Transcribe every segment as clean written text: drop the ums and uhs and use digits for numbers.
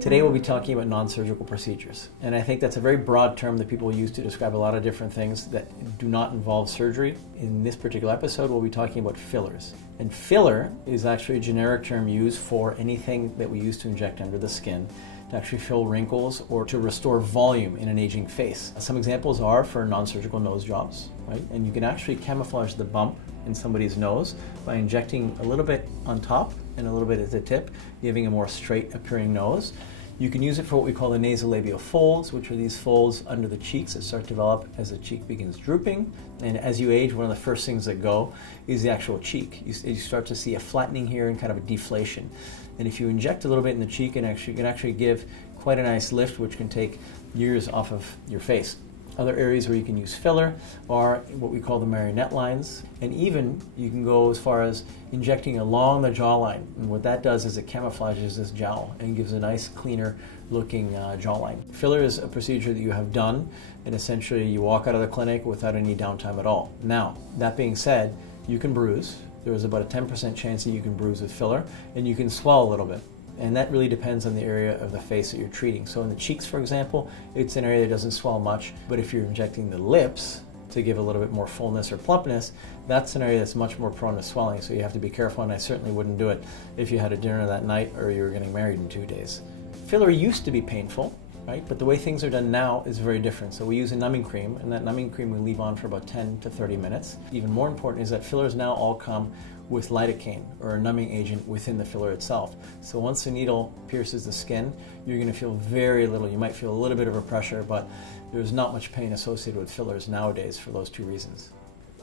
Today we'll be talking about non-surgical procedures, and I think that's a very broad term that people use to describe a lot of different things that do not involve surgery. In this particular episode, we'll be talking about fillers. And filler is actually a generic term used for anything that we use to inject under the skin to actually fill wrinkles or to restore volume in an aging face. Some examples are for non-surgical nose jobs, right? And you can actually camouflage the bump in somebody's nose by injecting a little bit on top and a little bit at the tip, giving a more straight appearing nose. You can use it for what we call the nasolabial folds, which are these folds under the cheeks that start to develop as the cheek begins drooping. And as you age, one of the first things that go is the actual cheek. You start to see a flattening here and kind of a deflation. And if you inject a little bit in the cheek, you can actually give quite a nice lift, which can take years off of your face. Other areas where you can use filler are what we call the marionette lines, and even you can go as far as injecting along the jawline. And what that does is it camouflages this jowl and gives a nice, cleaner looking jawline. Filler is a procedure that you have done, and essentially you walk out of the clinic without any downtime at all. Now, that being said, you can bruise. There is about a 10% chance that you can bruise with filler, and you can swell a little bit. And that really depends on the area of the face that you're treating. So in the cheeks, for example, it's an area that doesn't swell much, but if you're injecting the lips to give a little bit more fullness or plumpness, that's an area that's much more prone to swelling, so you have to be careful, and I certainly wouldn't do it if you had a dinner that night or you were getting married in 2 days. Filler used to be painful, right? But the way things are done now is very different. So we use a numbing cream, and that numbing cream we leave on for about 10 to 30 minutes. Even more important is that fillers now all come with lidocaine, or a numbing agent within the filler itself. So once the needle pierces the skin, you're going to feel very little. You might feel a little bit of a pressure, but there's not much pain associated with fillers nowadays for those two reasons.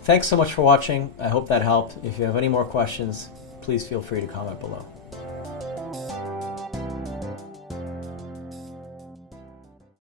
Thanks so much for watching. I hope that helped. If you have any more questions, please feel free to comment below.